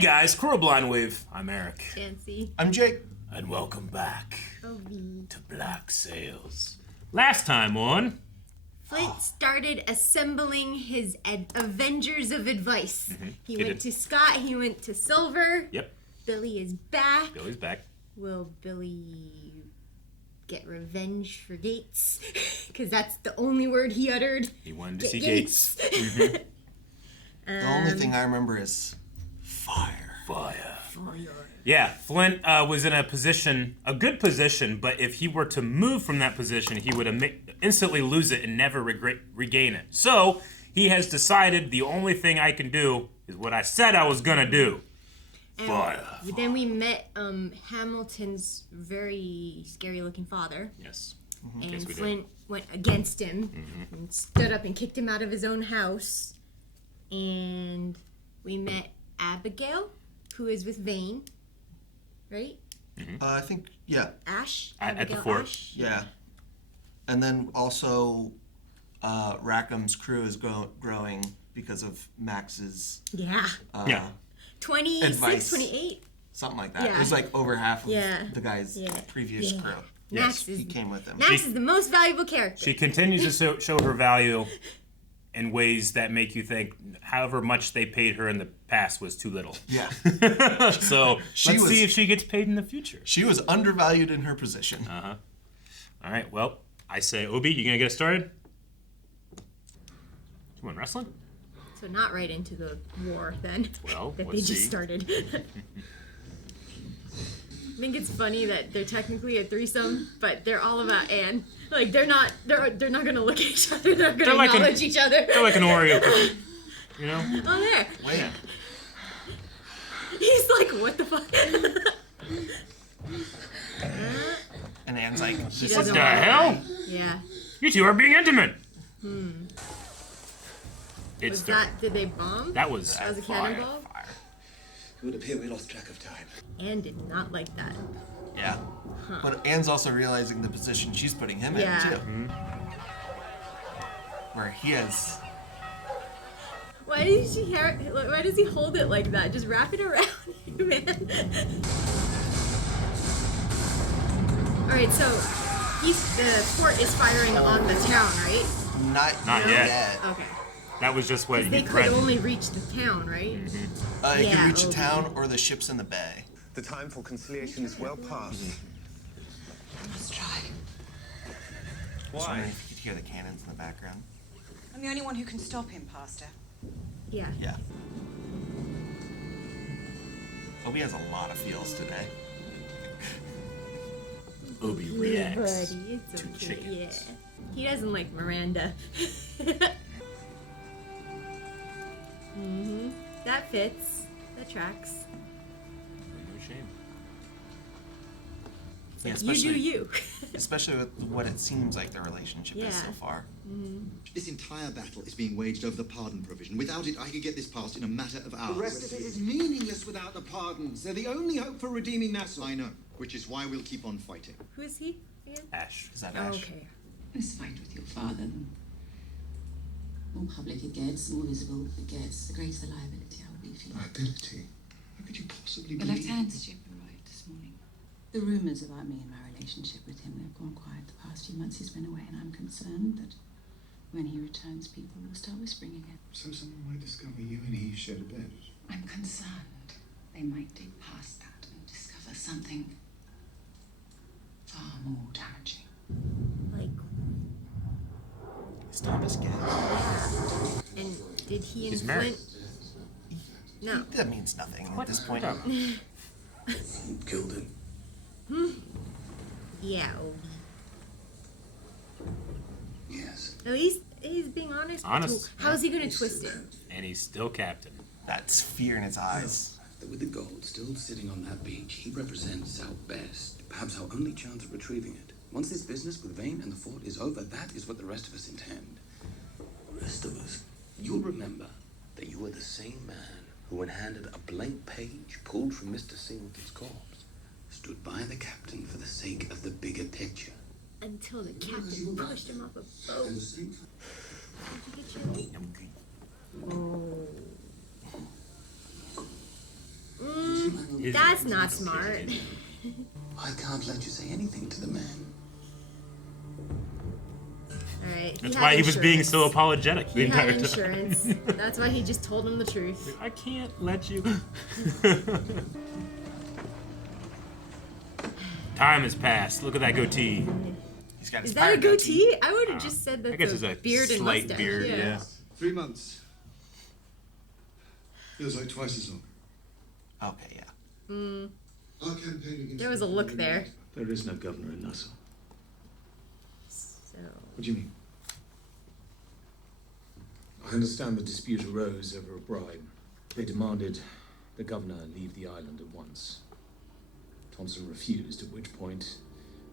guys, Blind Wave. I'm Eric. Janci. I'm Jake. And welcome back to Black Sails. Last time on... Flint started assembling his Avengers of Advice. Mm-hmm. He went to Scott, he went to Silver. Yep. Billy is back. Billy's back. Will Billy get revenge for Gates? Because that's the only word he uttered. He wanted to see Gates. Mm-hmm. The only thing I remember is fire. Fire. Yeah, Flint was in a good position, but if he were to move from that position, he would instantly lose it and never regain it. So, he has decided the only thing I can do is what I said I was gonna do. Fire. Then we met Hamilton's very scary-looking father. Yes. Mm-hmm. And yes, Flint went against him and stood up and kicked him out of his own house. And we met Abigail, who is with Vane, right? Mm-hmm. I think, yeah. Ash? At the fort. Ash? Yeah. And then also, Rackham's crew is growing because of Max's... Yeah. 26, advice. 28. Something like that. Yeah. It was like over half of the guy's previous crew. Max He came with him. Max is the most valuable character. She continues to show her value in ways that make you think however much they paid her in the past was too little. Yeah. So let's see if she gets paid in the future. She was undervalued in her position. Uh-huh. All right, well, I say, Obi, you gonna get us started? You want wrestling? So not right into the war, then. Well, that they just started. I think it's funny that they're technically a threesome, but they're all about Anne. Like they're not gonna look at each other. They're gonna acknowledge each other. They're like an Oreo cookie, you know? Oh, there. Wait. He's like, what the fuck? And Anne's like, what the hell? Yeah. You two are being intimate. Did they bomb? That was a cannonball? Fire. It would appear we lost track of time. Anne did not like that. Yeah. But Anne's also realizing the position she's putting him in, too. Mm-hmm. Where he has... Why does he hold it like that? Just wrap it around you, man. Alright, so the fort is firing on the town, right? Not yet. Okay. That was just what they could only reach the town, right? It can reach a town or the ships in the bay. The time for conciliation is well past. I must try. I was wondering if you could hear the cannons in the background. I'm the only one who can stop him, Pastor. Yeah. Yeah. Obi has a lot of feels today. Obi reacts buddy, it's to okay. chickens. Yeah. He doesn't like Miranda. That fits. That tracks. No shame. Yeah, You do you. Especially with what it seems like the relationship is so far. This entire battle is being waged over the pardon provision. Without it, I could get this passed in a matter of hours. The rest of it is meaningless without the pardons. They're the only hope for redeeming Nassau. I know, which is why we'll keep on fighting. Who is he again? Ash. Is that Ash? Okay. This fight with your father, the more public it gets, the more visible it gets, the greater the liability I will be for you. Liability? How could you possibly The believe... lieutenant's ship arrived this morning. The rumours about me and my relationship with him have gone quiet the past few months he's been away, and I'm concerned that when he returns, people will start whispering again. So someone might discover you and he shared a bed. I'm concerned they might dig past that and discover something far more damaging. Like, Is Thomas gay? and did he and He's married. Flint? No. That means nothing at this point. Killed him. Yeah, Obi. Yes. At least he's being honest. Honest. How is he going to twist it? And he's still captain. That's fear in his eyes. With the gold still sitting on that beach, he represents our best, perhaps our only chance of retrieving it. Once this business with Vane and the fort is over, that is what the rest of us intend. The rest of us? You'll remember that you were the same man who, when handed a blank page pulled from Mr. Singleton's corpse, stood by the captain for the sake of the bigger picture. Until the captain pushed him off a boat. Did you get your... Oh. That's not smart. I can't let you say anything to the man. Alright. That's why he was being so apologetic the He had entire time. insurance. That's why he just told him the truth. I can't let you. Time has passed. Look at that goatee. He's got Is his that a pirate goatee? I would have just said I that guess the it's a beard and slight mustache. beard, yeah. 3 months. Feels like twice as long. Okay, yeah. Our campaign against There was a look there. There is no governor in Nassau. So, What do you mean? I understand the dispute arose over a bribe. They demanded the governor leave the island at once. Thompson refused, at which point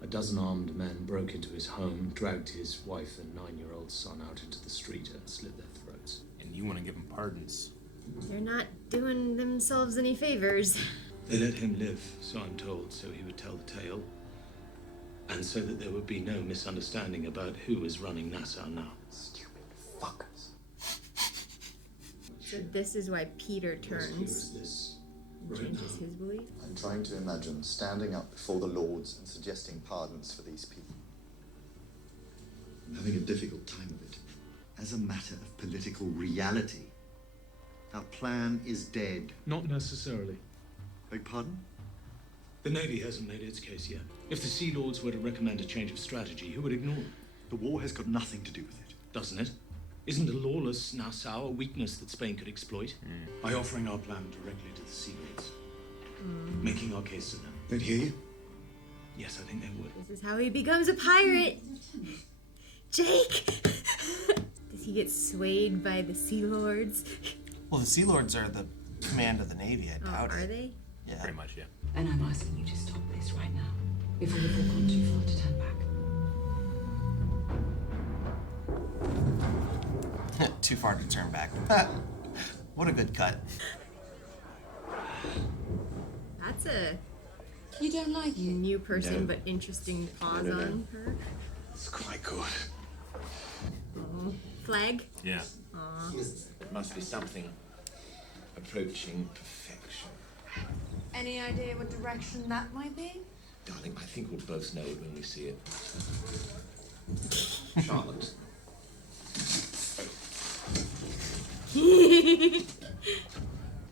a dozen armed men broke into his home, dragged his wife and 9-year-old son out into the street and slit their throats. And you want to give him pardons. they're not doing themselves any favors. They let him live, so I'm told, so he would tell the tale. And so that there would be no misunderstanding about who is running Nassau now. Stupid fuckers. So this is why Peter As clear turns as this and right changes now. his belief. I'm trying to imagine standing up before the lords and suggesting pardons for these people. I'm having a difficult time of it. As a matter of political reality, our plan is dead. Not necessarily. Beg pardon? The Navy hasn't made its case yet. If the Sea Lords were to recommend a change of strategy, who would ignore it? The war has got nothing to do with it. Doesn't it? Isn't a lawless Nassau a weakness that Spain could exploit? By offering our plan directly to the Sea Lords. Making our case to them. They'd hear you? Yes, I think they would. This is how he becomes a pirate. Jake! Does he get swayed by the Sea Lords? Well, the Sea Lords are the command of the Navy, I Oh, doubt are it. they? Yeah. Pretty much, yeah. And I'm asking you to stop this right now, before we've all gone too far to turn back. Too far to turn back. What a good cut. That's a You don't like it? new person, but interesting pause on her. It's quite good. Flag? Yeah. Must be something approaching perfection. Any idea what direction that might be? Darling, I think we'll both know it when we see it. Charlotte.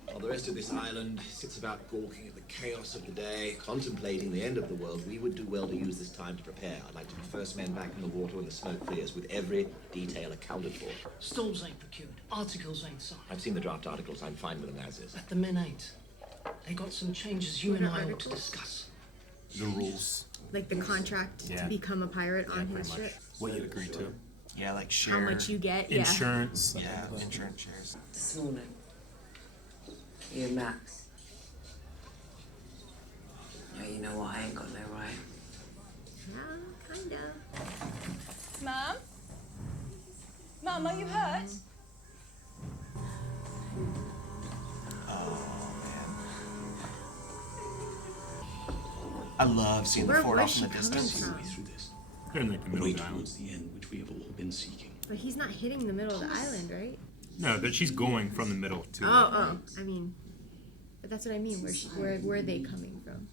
While the rest of this island sits about gawking at the chaos of the day, contemplating the end of the world, we would do well to use this time to prepare. I'd like to be first man back in the water when the smoke clears, with every detail accounted for. Stalls ain't procured. Articles ain't signed. I've seen the draft articles. I'm fine with them as is. But the men ain't. They got some changes you and I ought to discuss. The rules. Like the contract Yeah. to become a pirate on Pretty his much. ship? What you'd agree to. Yeah, like How share. much you get? Insurance. Yeah, insurance shares. This morning, you and Max. Yeah, you know what? I ain't got no right. Yeah, kinda. Mum? Mum, are you hurt? I love seeing the fort Where's off in she the coming distance. from? Way through this. They're in like the middle Way of the island. towards the end, which we have all been seeking. But he's not hitting the middle of the island, right? No, but she's going from the middle to. Oh. I mean, but that's what I mean. Where are they coming from?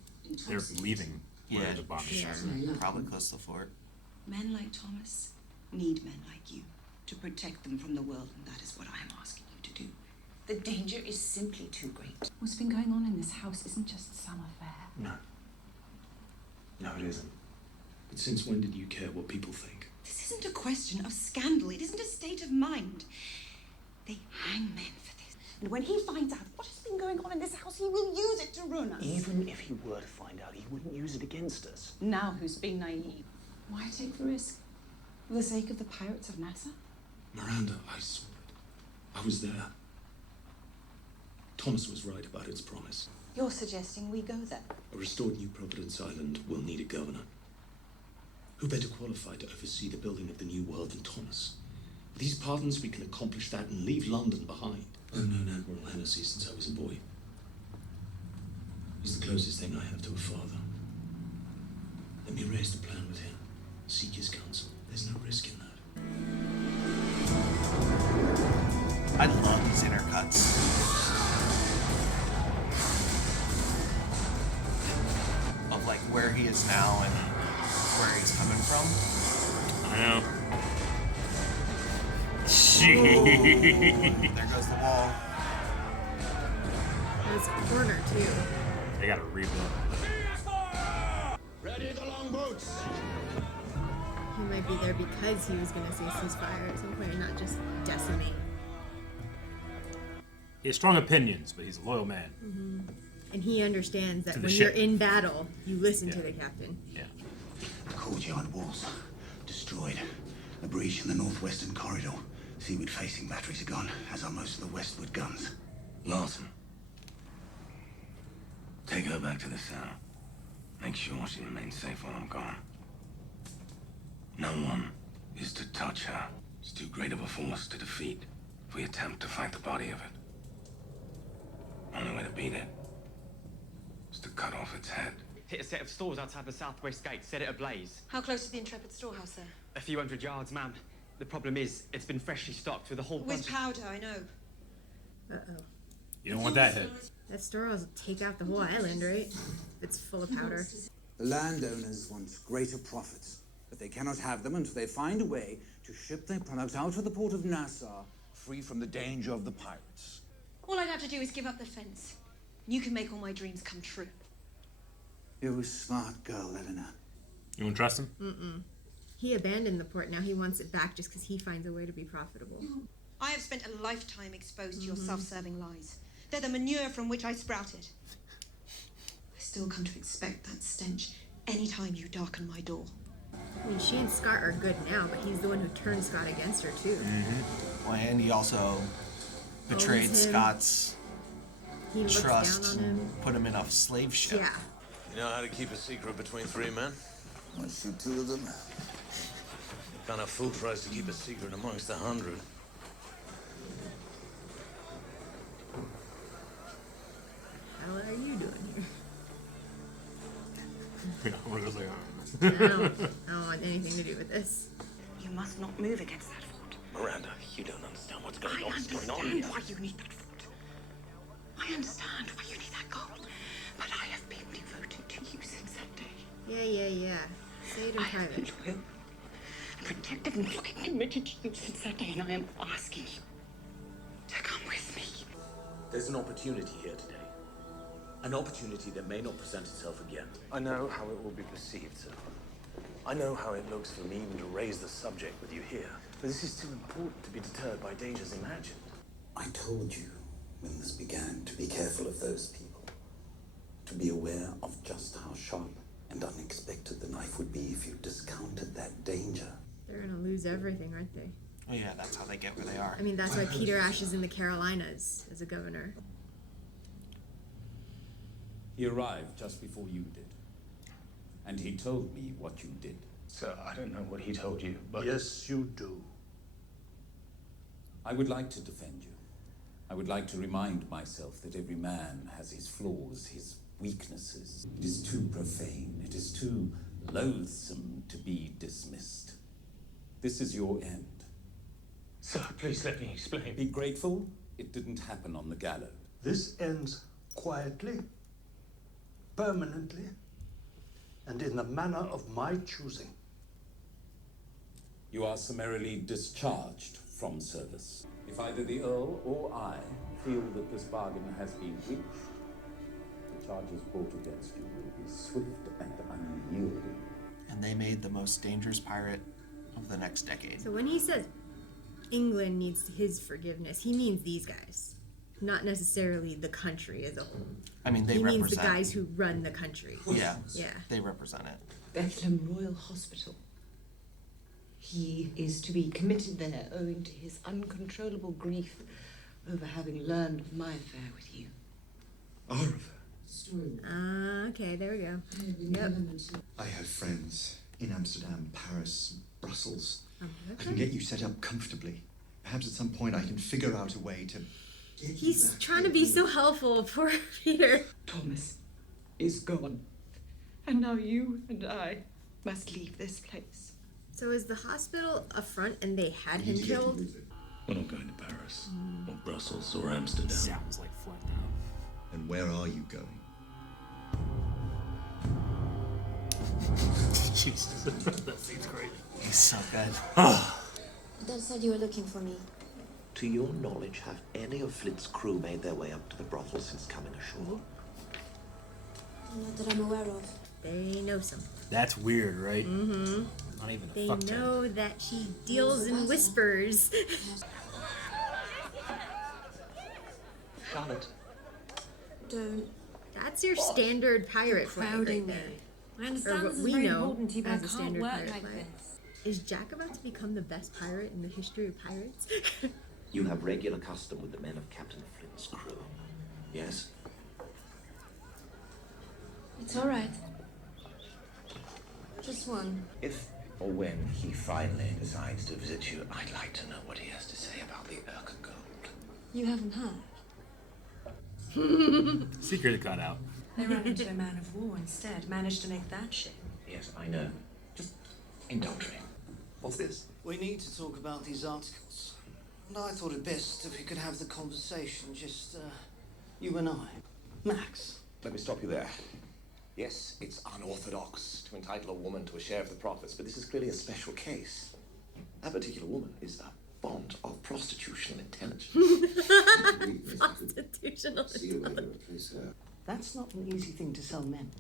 They're leaving. Where Yeah. the bottom is. Yeah. Probably close to the fort. Men like Thomas need men like you to protect them from the world, and that is what I am asking you to do. The danger is simply too great. What's been going on in this house isn't just some affair. No. No, it isn't. But since when did you care what people think? This isn't a question of scandal. It isn't a state of mind. They hang men for this. And when he finds out what has been going on in this house, he will use it to ruin us. Even if he were to find out, he wouldn't use it against us. Now who's being naive? Why take the risk? For the sake of the pirates of Nassau? Miranda, I saw it. I was there. Thomas was right about its promise. You're suggesting we go there? A restored New Providence Island will need a governor. Who better qualified to oversee the building of the new world than Thomas? With these pardons, we can accomplish that and leave London behind. I've known Admiral Hennessy since I was a boy. He's the closest thing I have to a father. Let me raise the plan with him. Seek his counsel. There's no risk in that. I love these intercuts. where he is now and where he's coming from. I know. There goes the wall. There's a corner too. They gotta rebuild. Ready the longboats! He might be there because he was gonna say ceasefire at some point and not just decimate. He has strong opinions, but he's a loyal man. And he understands that To the when ship. you're in battle, you listen to the captain. Yeah. The courtyard walls destroyed. A breach in the northwestern corridor. Seaward facing batteries are gone, as are most of the westward guns. Lawson. Take her back to the cell. Make sure she remains safe while I'm gone. No one is to touch her. It's too great of a force to defeat if we attempt to fight the body of it. Only way to beat it is to cut off its head. Hit a set of stores outside the southwest gate, set it ablaze. How close to the Intrepid storehouse, sir? A few hundred yards, ma'am. The problem is, it's been freshly stocked with a whole bunch With powder, I know. Uh-oh. You don't want that hit. That storehouse will take out the whole island, right? It's full of powder. The landowners want greater profits, but they cannot have them until they find a way to ship their products out of the port of Nassau, free from the danger of the pirates. All I'd have to do is give up the fence. You can make all my dreams come true. You're a smart girl, Eleanor. You won't trust him? Mm-mm. He abandoned the port. Now he wants it back just because he finds a way to be profitable. I have spent a lifetime exposed to your self-serving lies. They're the manure from which I sprouted. I still come to expect that stench anytime you darken my door. I mean, she and Scott are good now, but he's the one who turned Scott against her, too. Well, and he also betrayed Owns him. Scott's He looks trust, down on him. put him in a slave ship. Yeah. You know how to keep a secret between three men? I shoot two of them. What kind of fool tries to keep a secret amongst 100? How are you doing here? Yeah, one of those like, I don't want anything to do with this. You must not move against that fort. Miranda, you don't understand what's going I on. What's going on understand here? why you need that fort. I understand why you need that gold. But I have been devoted to you since that day. Yeah. Say it in I have been private. loyal, protective, and fucking committed to you since that day, and I am asking you to come with me. There's an opportunity here today. An opportunity that may not present itself again. I know how it will be perceived, sir. I know how it looks for me even to raise the subject with you here. But this is too important to be deterred by dangers imagined. I told you when this began to be careful of those people. To be aware of just how sharp and unexpected the knife would be if you discounted that danger. They're gonna lose everything, aren't they? Oh yeah, that's how they get where they are. I mean, that's why Peter Ash is in the Carolinas as a governor. He arrived just before you did. And he told me what you did. Sir, I don't know what he told you, but... Yes, you do. I would like to defend you. I would like to remind myself that every man has his flaws, his weaknesses. It is too profane, it is too loathsome to be dismissed. This is your end. Sir, please let me explain. Be grateful it didn't happen on the gallows. This ends quietly, permanently, and in the manner of my choosing. You are summarily discharged from service. If either the Earl or I feel that this bargain has been breached, the charges brought against you will be swift and unyielding. And they made the most dangerous pirate of the next decade. So when he says England needs his forgiveness, he means these guys, not necessarily the country as a whole. I mean, they he represent. means the guys who run the country. Yeah. Yeah. They represent it. Bethlehem Royal Hospital. He is to be committed there owing to his uncontrollable grief over having learned of my affair with you. Our affair. Okay, there we go. Yep. I have friends in Amsterdam, Paris, Brussels. I Okay. can get you set up comfortably. Perhaps at some point I can figure out a way to... He's trying to be so helpful, poor Peter. Thomas is gone. And now you and I must leave this place. So is the hospital a front and they had him killed? We're not going to Paris, or Brussels, or Amsterdam. Sounds like Flint now. And where are you going? Jesus, that seems great. He's so good. Dad said you were looking for me. To your knowledge, have any of Flint's crew made their way up to the brothel since coming ashore? Not that I'm aware of. They know something. That's weird, right? Mm-hmm. Not even a They fuck ton. know that she deals in whispers. Charlotte. Don't. That's your standard pirate flag right Crowding there. I understand Or what this is we very know important to you, but I as a can't standard work pirate like flag. this. Is Jack about to become the best pirate in the history of pirates? You have regular custom with the men of Captain Flint's crew. Yes? It's all right. Just one. If or when he finally decides to visit you, I'd like to know what he has to say about the Urka gold. You haven't heard. Secret got out. They ran into a man of war instead. Managed to make that ship. Yes, I know. Just indulge me. What's this? We need to talk about these articles. And I thought it best if we could have the conversation, just, you and I. Max. Let me stop you there. Yes, it's unorthodox to entitle a woman to a share of the profits, but this is clearly a special case. That particular woman is a font of prostitutional intelligence. Prostitutional Please, That's not an easy thing to sell men.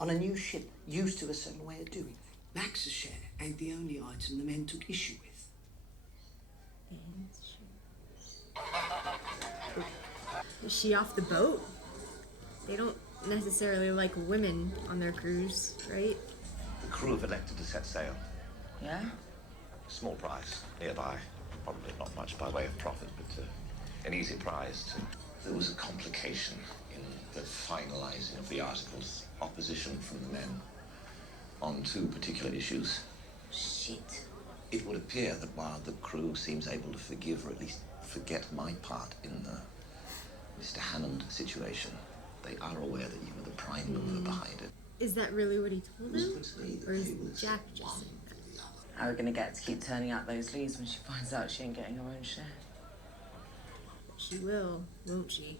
On a new ship, used to a certain way of doing things. Max's share ain't the only item the men took issue with. Is she off the boat? They don't necessarily like women on their cruise, right? The crew have elected to set sail. Yeah? Small prize nearby. Probably not much by way of profit, but an easy prize too. There was a complication in the finalizing of the articles. Opposition from the men on two particular issues. Shit. It would appear that while the crew seems able to forgive or at least forget my part in the Mr. Hammond situation, they are aware that you were the prime mover behind it. Is that really what he told them? Or is Jack just saying that? How are we gonna get to keep turning out those leads when she finds out she ain't getting her own share? She will, won't she?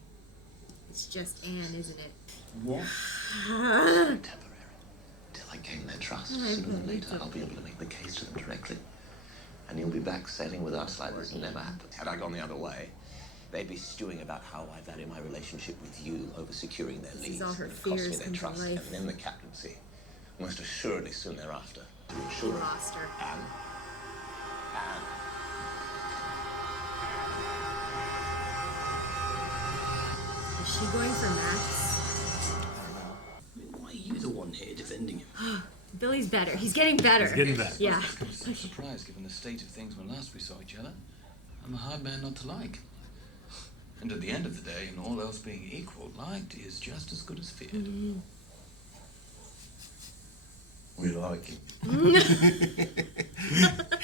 It's just Anne, isn't it? What? Temporary. Till I gain their trust. Sooner than later, I'll be able to make the case to them directly. And you'll be back sailing with us like this never happened. Had I gone the other way, they'd be stewing about how I value my relationship with you over securing their leads. all her It cost me fears their come to trust, life. and then the captaincy. Almost assuredly soon thereafter. To ensure it. Lost her. Anne. Is she going for Max? Why are you the one here defending him? Billy's better. He's getting better. He's getting better. Yeah. I'm so surprised given the state of things when last we saw each other. I'm a hard man not to like. And at the end of the day, and all else being equal, liked is just as good as feared. Mm-hmm. We like him.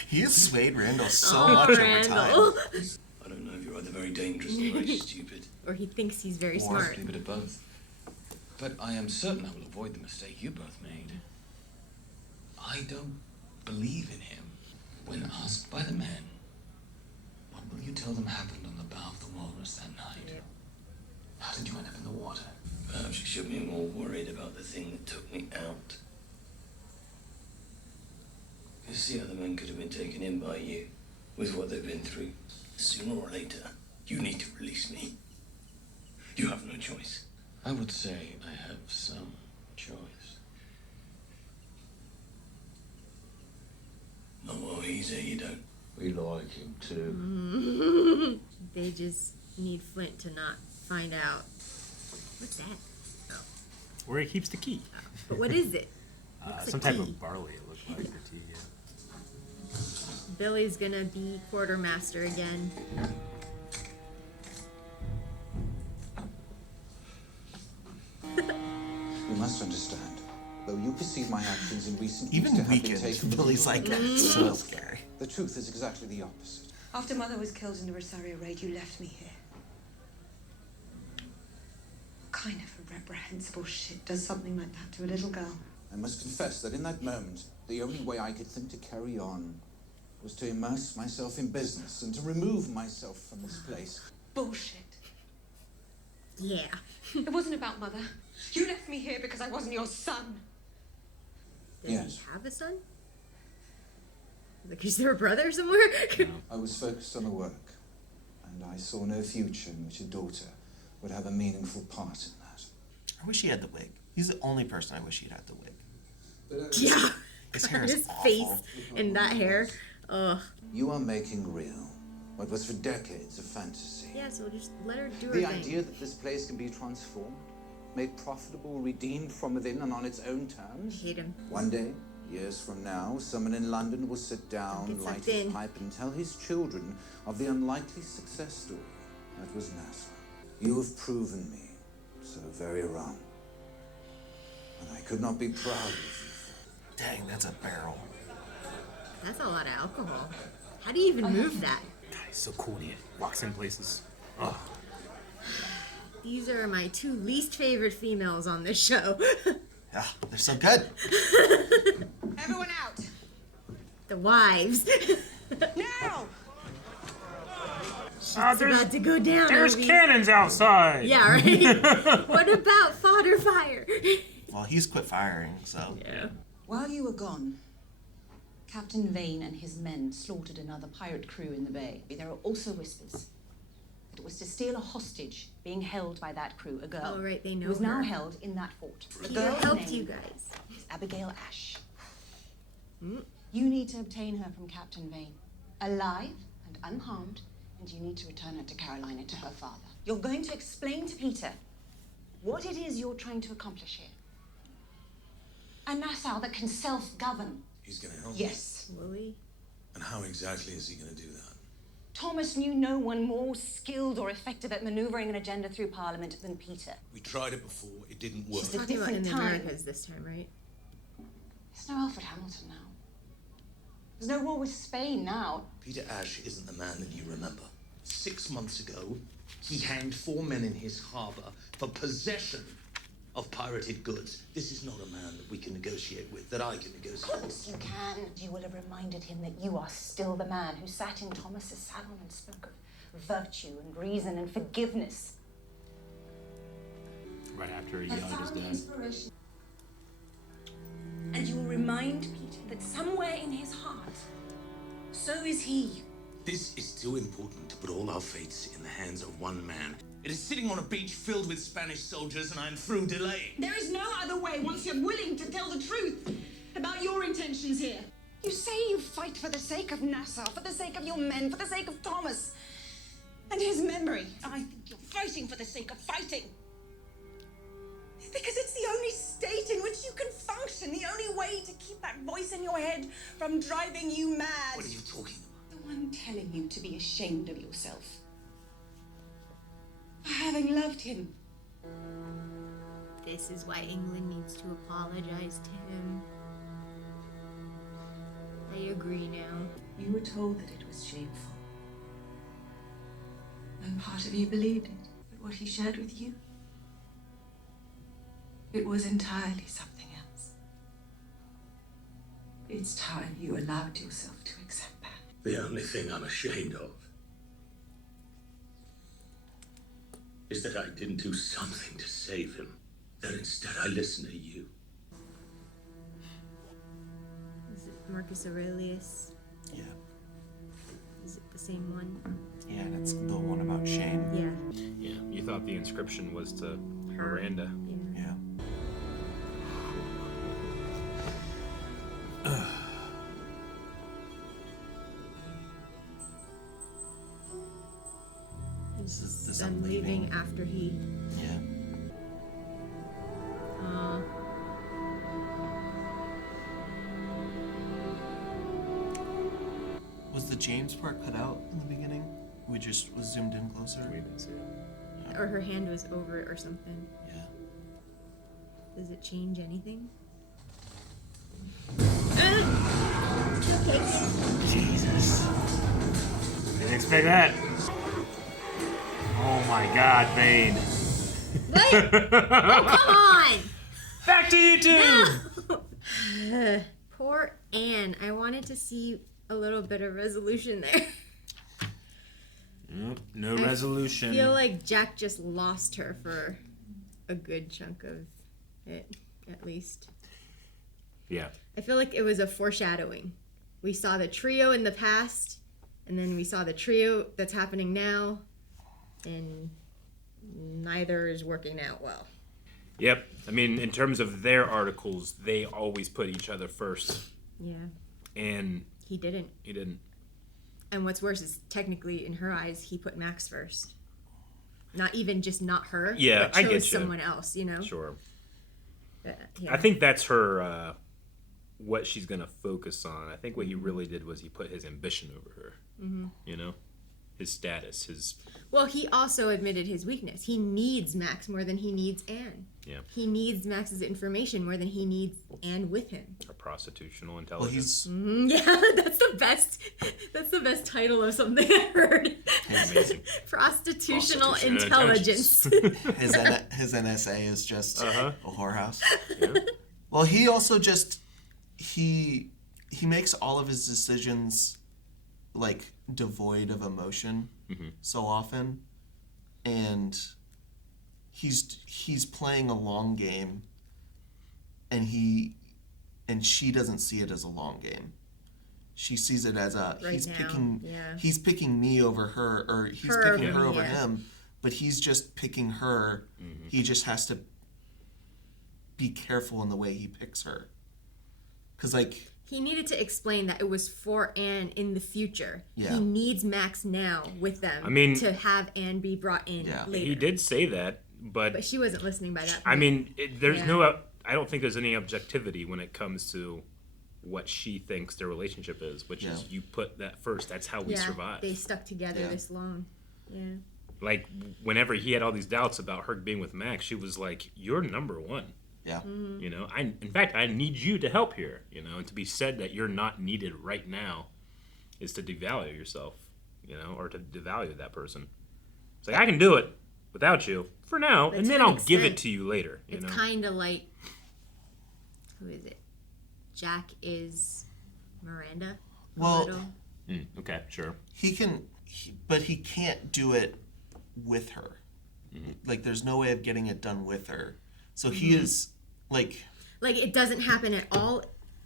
He has swayed Randall so Oh, much over Randall. time. I don't know if you're either very dangerous or very stupid. Or he thinks he's very Or smart. possibly a bit of both. But I am certain I will avoid the mistake you both made. I don't believe in him. When asked by the men, what will you tell them happened on the bow of the walrus that night? How did you end up in the water? Perhaps you should be more worried about the thing that took me out. You see how the men could have been taken in by you, with what they've been through. Sooner or later, you need to release me. You have no choice. I would say I have some choice. Not while he's here, you don't. We like him too. They just need Flint to not find out. What's that? Oh. Where he keeps the key. But what is it? What's Some a type key? of barley, it looked like. The tea, yeah. Billy's gonna be quartermaster again. You must understand. Though you perceive my actions in recent Even weeks to have been weakened, taken Billy's like, as so scary. The truth is exactly the opposite. After Mother was killed in the Rosario raid, you left me here. What kind of a reprehensible shit does something like that to a little girl? I must confess that in that moment, the only way I could think to carry on was to immerse myself in business and to remove myself from this place. Bullshit. Yeah. It wasn't about Mother. You left me here because I wasn't your son. Did Yes. he have a son? Like, is there a brother somewhere? I was focused on the work, and I saw no future in which a daughter would have a meaningful part in that. I wish he had the wig. He's the only person I wish he'd had the wig. Yeah. His hair is His awful. face and that hair. Ugh. You are making real what was for decades a fantasy. Yeah, so just let her do her The thing. idea that this place can be transformed, made profitable, redeemed from within and on its own terms. I hate him. One day, years from now, someone in London will sit down, Get light sucked his in. pipe and tell his children of the unlikely success story that was NASA. You have proven me so very wrong. And I could not be proud of you. Dang, that's a barrel. That's a lot of alcohol. How do you even move that? God, he's so cool. He walks in places. Oh. These are my two least favorite females on this show. Yeah, they're so good. Everyone out. The wives. Now! It's about to go down. There's Obi. cannons outside. Yeah, right? What about fodder fire? Well, he's quit firing, so. Yeah. While you were gone, Captain Vane and his men slaughtered another pirate crew in the bay. There are also whispers that it was to steal a hostage being held by that crew, a girl. Oh, right, they know who is now her. held in that fort. The Peter girl's helped name you guys. is Abigail Ash. Mm. You need to obtain her from Captain Vane, alive and unharmed, and you need to return her to Carolina, to her father. You're going to explain to Peter what it is you're trying to accomplish here. A Nassau that can self-govern. He's gonna help Yes. Will he? And how exactly is he gonna do that? Thomas knew no one more skilled or effective at maneuvering an agenda through Parliament than Peter. We tried it before, it didn't work. She's talking about in the different time. Americas this time, right? There's no Alfred Hamilton now. There's no war with Spain now. Peter Ash isn't the man that you remember. 6 months ago, he hanged 4 men in his harbour for possession of pirated goods. This is not a man that we can negotiate with, that I can Of negotiate course with. you can. You will have reminded him that you are still the man who sat in Thomas's salon and spoke of virtue and reason and forgiveness. Right after he And yelled at found his dad. inspiration. And you will remind Peter that somewhere in his heart, so is he. This is too important to put all our fates in the hands of one man. It is sitting on a beach filled with Spanish soldiers, and I'm through delaying. There is no other way once you're willing to tell the truth about your intentions here. You say you fight for the sake of Nassau, for the sake of your men, for the sake of Thomas and his memory. I think you're fighting for the sake of fighting. Because it's the only state in which you can function, the only way to keep that voice in your head from driving you mad. What are you talking about? The one telling you to be ashamed of yourself. For having loved him. This is why England needs to apologize to him. I agree now. You were told that it was shameful. And part of you believed it. But what he shared with you, it was entirely something else. It's time you allowed yourself to accept that. The only thing I'm ashamed of is that I didn't do something to save him. That instead I listened to you. Is it Marcus Aurelius? Yeah. Is it the same one? Yeah, that's the one about shame. Yeah. Yeah, you thought the inscription was to Miranda. Yeah. This is is them them leaving after he. Yeah. Was the James part cut out in the beginning? We just was zoomed in closer? We didn't see it. Or her hand was over it or something. Yeah. Does it change anything? Jesus. Didn't expect that. Oh my God, Bane. What? Oh, come on! Back to you two! No. Poor Anne. I wanted to see a little bit of resolution there. Nope, no resolution. I feel like Jack just lost her for a good chunk of it, at least. Yeah. I feel like it was a foreshadowing. We saw the trio in the past, and then we saw the trio that's happening now, and neither is working out well. Yep. I mean, in terms of their articles, they always put each other first. Yeah. And he didn't. And what's worse is technically, in her eyes, he put Max first. Not even just not her. Yeah, but I chose get you. someone else, you know? Sure. Yeah. I think that's her, what she's going to focus on. I think what he really did was he put his ambition over her. Mm-hmm. You know? His status, his... Well, he also admitted his weakness. He needs Max more than he needs Anne. Yeah. He needs Max's information more than he needs Anne with him. Her prostitutional intelligence. Yeah, that's the best. That's the best title of something I heard. Amazing. Prostitutional intelligence. His NSA is just a whorehouse. Yeah. Well, he also just he makes all of his decisions like devoid of emotion so often, and he's playing a long game, and she doesn't see it as a long game. She sees it as a he's picking me over her, or he's picking her over him, but he's just picking her. He just has to be careful in the way he picks her, because like he needed to explain that it was for Anne in the future. Yeah. He needs Max now with them. I mean, to have Anne be brought in later. He did say that, but she wasn't listening by that point. I mean, there's I don't think there's any objectivity when it comes to what she thinks their relationship is, which is you put that first. That's how we survive. They stuck together this long. Yeah. Like, whenever he had all these doubts about her being with Max, she was like, "You're number one." Yeah. Mm-hmm. You know, in fact, I need you to help here. You know, and to be said that you're not needed right now is to devalue yourself. You know, or to devalue that person. It's like, I can do it without you for now, But and then I'll give it to you later. You know, kind of like, who is it? Jack is Miranda. Well, okay, sure. He can, but he can't do it with her. Like, there's no way of getting it done with her. So he is like it doesn't happen at all,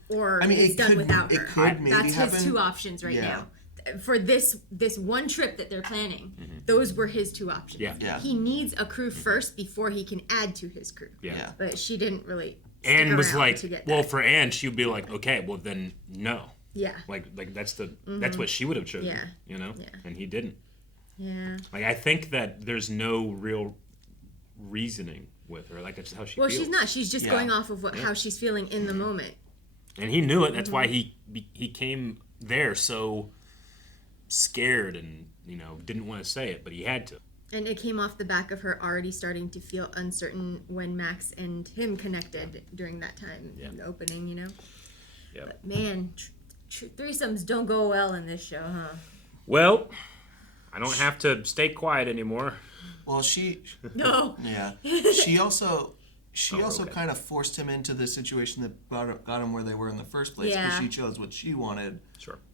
or I mean, it's done without her. It could maybe That's happen. his two options right now. For this one trip that they're planning, those were his two options. Yeah. He needs a crew first before he can add to his crew. Yeah. But she didn't really. Anne was around like, to get well, that. for Anne, she would be like, okay, well then no. Yeah. Like that's that's what she would have chosen. Yeah. You know. Yeah. And he didn't. Yeah. Like, I think that there's no real reasoning with her. Like, it's how she feels. She's not. She's just going off of how she's feeling in the moment. And he knew it. That's why he came there so scared and, you know, didn't want to say it, but he had to. And it came off the back of her already starting to feel uncertain when Max and him connected during that time, the opening, you know? Yeah. But man, threesomes don't go well in this show, huh? Well, I don't have to stay quiet anymore. Well, she... No. Yeah. She also kind of forced him into the situation that got him where they were in the first place, because she chose what she wanted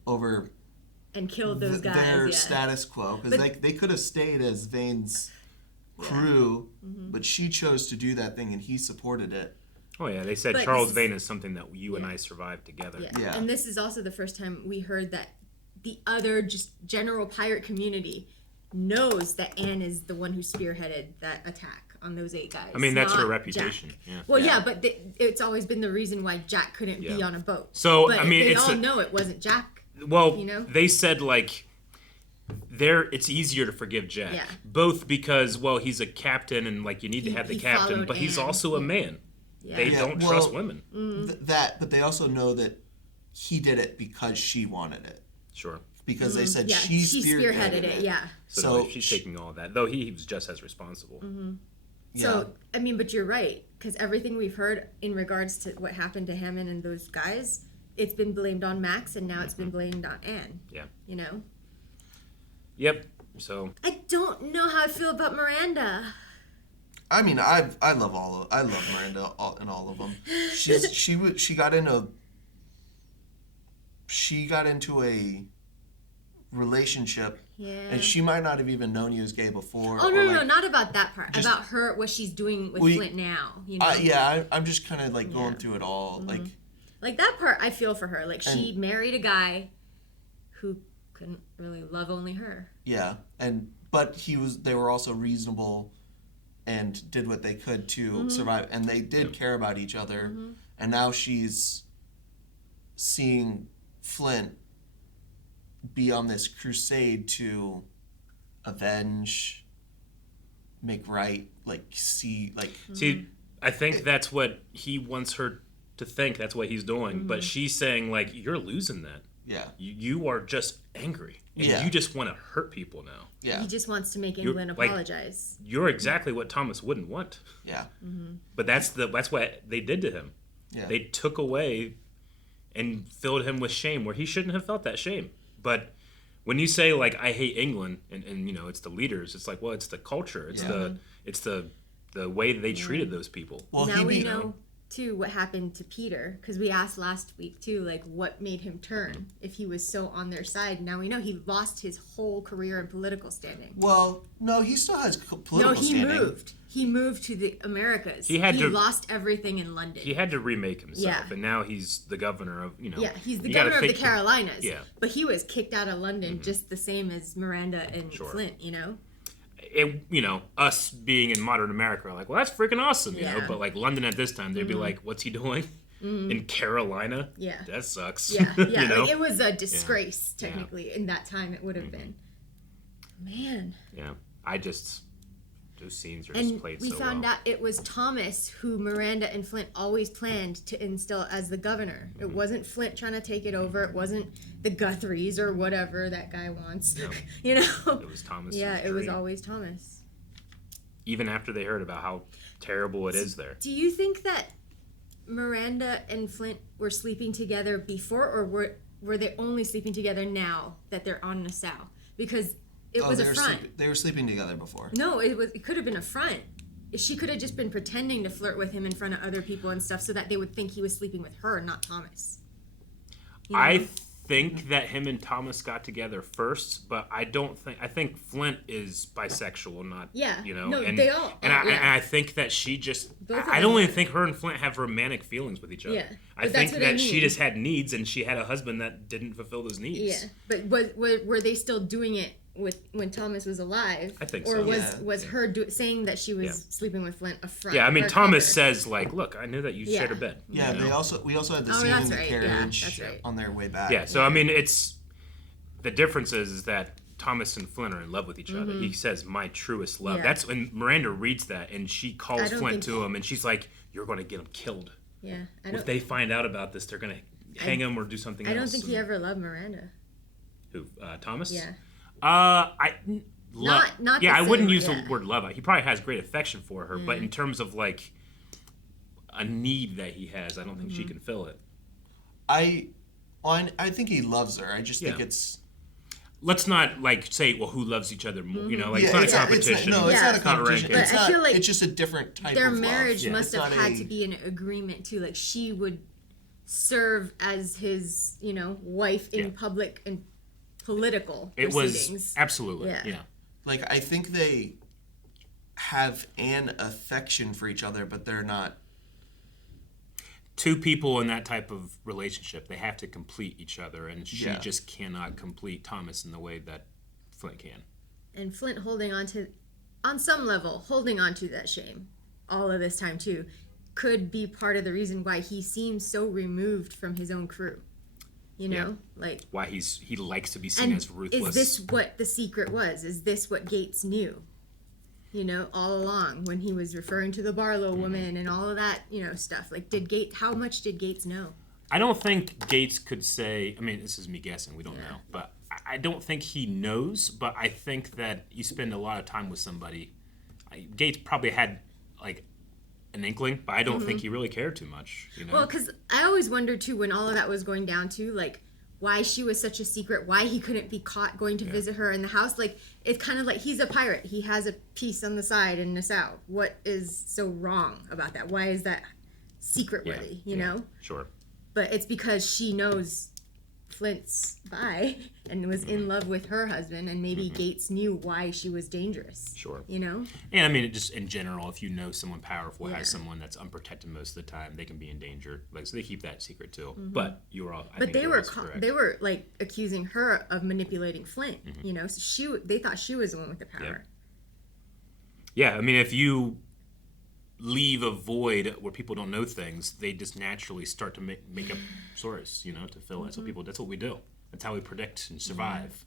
over... And killed those guys, their status quo, because they could have stayed as Vane's crew, but she chose to do that thing, and he supported it. Oh yeah, they said Charles Vane is something that you and I survived together. Yeah. And this is also the first time we heard that the other just general pirate community knows that Anne is the one who spearheaded that attack on those 8 guys. I mean, that's her not reputation. Jack. Yeah. Well, but it's always been the reason why Jack couldn't be on a boat. So, but I mean, they it's all know it wasn't Jack. Well, you know? They said, like, it's easier to forgive Jack. Yeah. Both because, well, he's a captain and, like, you need to have the captain, but he's also a man. Yeah. They don't trust women. But they also know that he did it because she wanted it. Sure. Because they said she spearheaded it. Yeah. So she's taking all of that, though he was just as responsible. So, I mean, but you're right, because everything we've heard in regards to what happened to Hammond and those guys, it's been blamed on Max, and now it's been blamed on Anne. Yeah. You know? Yep. So. I don't know how I feel about Miranda. I mean, I love Miranda in all of them. She got into a relationship, and she might not have even known he was gay before. Oh no, not about that part. About her, what she's doing with Flint now. You know? I'm just kind of like going through it all. Like, Like, that part, I feel for her. Like, she married a guy who couldn't really love only her. Yeah, but they were also reasonable and did what they could to survive, and they did care about each other. And now she's seeing Flint be on this crusade to avenge, make right, see, I think that's what he wants her to think. That's what he's doing. But she's saying, like, you're losing that. Yeah. You are just angry. And you just want to hurt people now. Yeah. He just wants to make England apologize. You're exactly what Thomas wouldn't want. Yeah. But that's what they did to him. Yeah. They took away and filled him with shame where he shouldn't have felt that shame. But when you say, like, I hate England, and it's the leaders, it's like, well, it's the culture. It's the way that they treated those people. Well, now we know too what happened to Peter, because we asked last week too, like, what made him turn if he was so on their side. Now we know he lost his whole career and political standing. Well, no, he still has political standing. He moved to the Americas. He lost everything in London. He had to remake himself, and now he's the governor of, Yeah, he's the governor of the Carolinas. But he was kicked out of London just the same as Miranda and Flint, us being in modern America are like, well, that's freaking awesome, you know. But like London at this time, they'd be like, what's he doing in Carolina? Yeah, that sucks. Yeah, like, it was a disgrace technically in that time. It would have been. Man. Yeah, those scenes are and just played so well. We found out it was Thomas who Miranda and Flint always planned to instill as the governor. It wasn't Flint trying to take it over. It wasn't the Guthries or whatever that guy wants. No. It was Thomas. Yeah, it was always Thomas. Even after they heard about how terrible it is there. Do you think that Miranda and Flint were sleeping together before, or were they only sleeping together now that they're on Nassau? Because it was a front. They were sleeping together before. No, it could have been a front. She could have just been pretending to flirt with him in front of other people and stuff so that they would think he was sleeping with her, not Thomas. I think that him and Thomas got together first, but I think Flint is bisexual, not No, and, they all. And I think that she just I don't even think her and Flint have romantic feelings with each other. Yeah, I think that she just had needs and she had a husband that didn't fulfill those needs. Yeah, but were they still doing it when Thomas was alive? I think or so. was her saying that she was sleeping with Flint a front? Yeah, I mean Thomas says like, "Look, I knew that you shared a bed." Yeah, we also had the scene in the carriage on their way back. Yeah, so I mean it's the difference is that Thomas and Flint are in love with each other. He says, "My truest love." That's when Miranda reads that and she calls Flint to him and she's like, "You're going to get him killed." Yeah, if they find out about this, they're going to hang him or do something else. I don't think he ever loved Miranda. Who? Thomas? Yeah. Not I wouldn't use the word love. He probably has great affection for her, but in terms of like a need that he has, I don't think she can fill it. I think he loves her. I just think it's. Let's not like say, well, who loves each other more? You know, like it's not a competition. It's not a competition. But I feel like it's just a different type their of love. marriage must have had to be an agreement too. Like she would serve as his, wife in public and political proceedings. Was absolutely yeah. Like I think they have an affection for each other, but they're not. Two people in that type of relationship, they have to complete each other, and she just cannot complete Thomas in the way that Flint can. And Flint on some level, holding on to that shame all of this time too, could be part of the reason why he seems so removed from his own crew. Like why he likes to be seen as ruthless. Is this what the secret was? Is this what Gates knew? All along when he was referring to the Barlow woman and all of that, stuff. Like, how much did Gates know? I don't think Gates could say, I mean, this is me guessing, we don't know, but I don't think he knows, but I think that you spend a lot of time with somebody. Gates probably had, like, an inkling, but I don't think he really cared too much, Well, because I always wondered, too, when all of that was going down, too, like, why she was such a secret, why he couldn't be caught going to visit her in the house. Like, it's kind of like he's a pirate. He has a piece on the side in Nassau. What is so wrong about that? Why is that secret worthy, you know? Sure. But it's because she knows Flint's bi and was in love with her husband, and maybe Gates knew why she was dangerous. Sure. You know? And I mean, just in general, if you know someone powerful has someone that's unprotected most of the time, they can be in danger. Like, so they keep that secret too. But you were all. But they were like accusing her of manipulating Flint. You know, so they thought she was the one with the power. Yeah, I mean, if you leave a void where people don't know things, they just naturally start to make up stories, you know, to fill it. So that's what we do. That's how we predict and survive.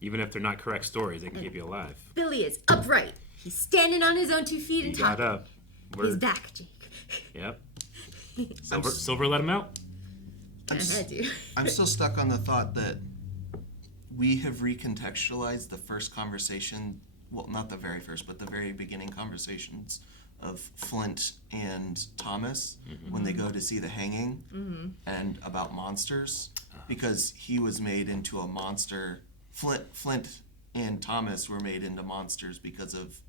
Even if they're not correct stories, they can keep you alive. Billy is upright. He's standing on his own 2 feet and talking. Got up. He's back, Jake. Yep. Silver let him out. I'm still stuck on the thought that we have recontextualized the first conversation, well, not the very first, but the very beginning conversations of Flint and Thomas when they go to see the hanging and about monsters, because he was made into a monster. Flint and Thomas were made into monsters because of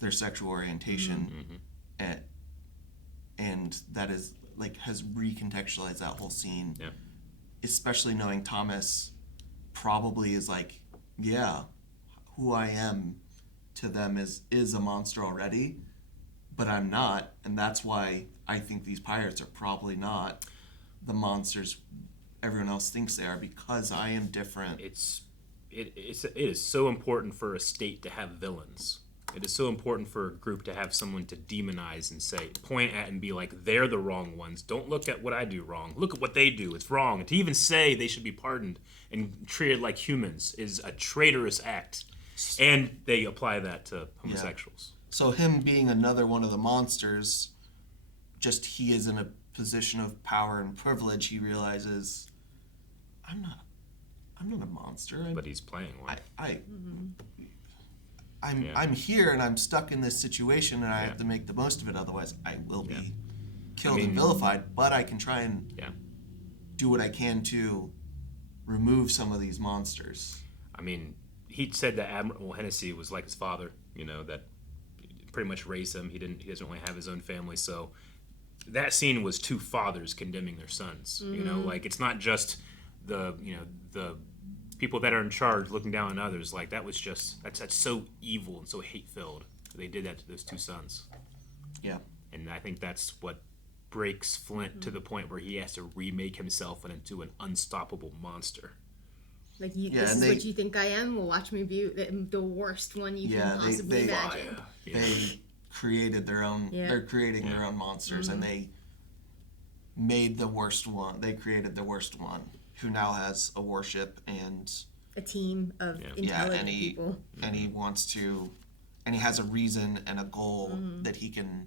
their sexual orientation, and that is like has recontextualized that whole scene. Yeah. Especially knowing Thomas probably is like, yeah, who I am to them is a monster already, but I'm not, and that's why I think these pirates are probably not the monsters everyone else thinks they are, because I am different. It is so important for a state to have villains. It is so important for a group to have someone to demonize and say, point at and be like, they're the wrong ones. Don't look at what I do wrong. Look at what they do. It's wrong. And to even say they should be pardoned and treated like humans is a traitorous act. And they apply that to homosexuals. So him being another one of the monsters, just he is in a position of power and privilege. He realizes, I'm not a monster. But he's playing one. I'm here and I'm stuck in this situation and I have to make the most of it. Otherwise, I will be killed and vilified. But I can try and do what I can to remove some of these monsters. I mean, he said that Admiral Hennessy was like his father. You know, that pretty much raised him. He doesn't really have his own family, so that scene was two fathers condemning their sons. You know, like it's not just the people that are in charge looking down on others. Like that was just that's so evil and so hate filled. They did that to those two sons. Yeah, and I think that's what breaks Flint to the point where he has to remake himself into an unstoppable monster. Like, this is what you think I am? Well, watch me be the worst one you can possibly imagine. They created their own. They're creating their own monsters, and they made the worst one. They created the worst one, who now has a warship and a team of intelligent people. And he wants to, and he has a reason and a goal that he can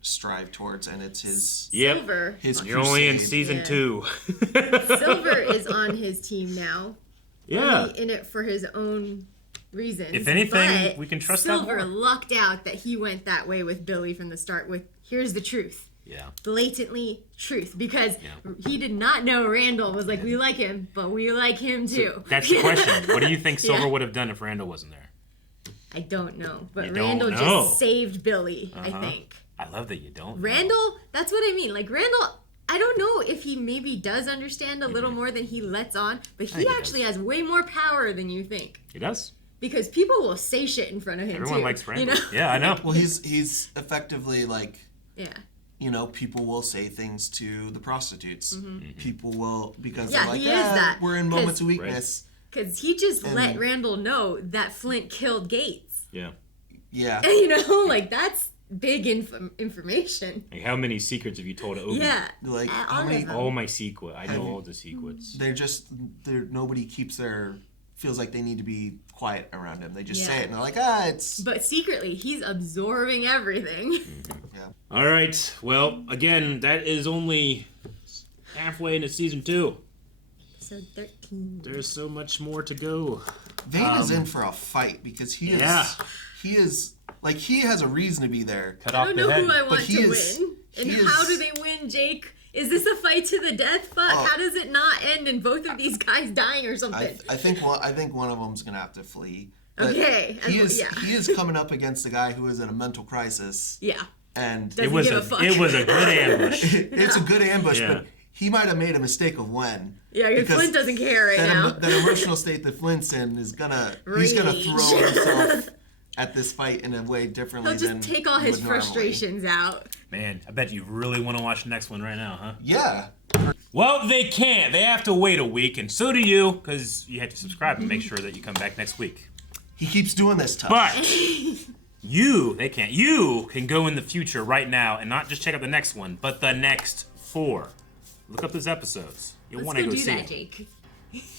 strive towards, and it's his Silver. His You're only in season 2. Silver is on his team now. Yeah, only in it for his own reasons. If anything, but we can trust Silver that more. lucked out that he went that way with Billy from the start. With here's the truth. Yeah. Blatantly truth, because he did not know Randall was like, we like him, but we like him too. So that's the question. What do you think Silver would have done if Randall wasn't there? I don't know, but You Randall don't know. just saved Billy, I think. I love that you don't. Randall, that's what I mean. Like, Randall, I don't know if he maybe does understand a little more than he lets on, but he actually has way more power than you think. He does. Because people will say shit in front of him, Everyone too. likes Randall. You know? Yeah, I know. Well, he's effectively like, yeah. You know, people will say things to the prostitutes. People will, because Yeah, they're like, he is that. we're in moments of weakness. Because he just let Randall know that Flint killed Gates. Yeah. Yeah. And, you know, like, that's big information. Like, how many secrets have you told Obi? Yeah. Like, how many? All my secrets. I know all the secrets. Nobody feels like they need to be quiet around him. They just Yeah. say it and they're like, it's. But secretly, he's absorbing everything. Yeah. All right. Well, again, that is only halfway into season 2. Episode 13. There's so much more to go. Vane is in for a fight because he is like, he has a reason to be there. I don't know who I want to win. And how do they win, Jake? Is this a fight to the death? How does it not end in both of these guys dying or something? I think one of them's gonna have to flee. But Okay. He is coming up against a guy who is in a mental crisis. Yeah. And It was a good ambush. It's a good ambush, Yeah. but he might have made a mistake of when. Yeah, because Flint doesn't care right now. That emotional state that Flint's in is he's gonna throw himself at this fight in a way differently. He'll just take all his frustrations out. Man, I bet you really want to watch the next one right now, huh? Yeah. Well, they can't. They have to wait a week, and so do you, because you have to subscribe and make sure that you come back next week. He keeps doing this stuff. But they can't. You can go in the future right now and not just check out the next one, but the next 4. Look up those episodes. You'll want to go see that, them. Jake.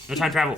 No time travel.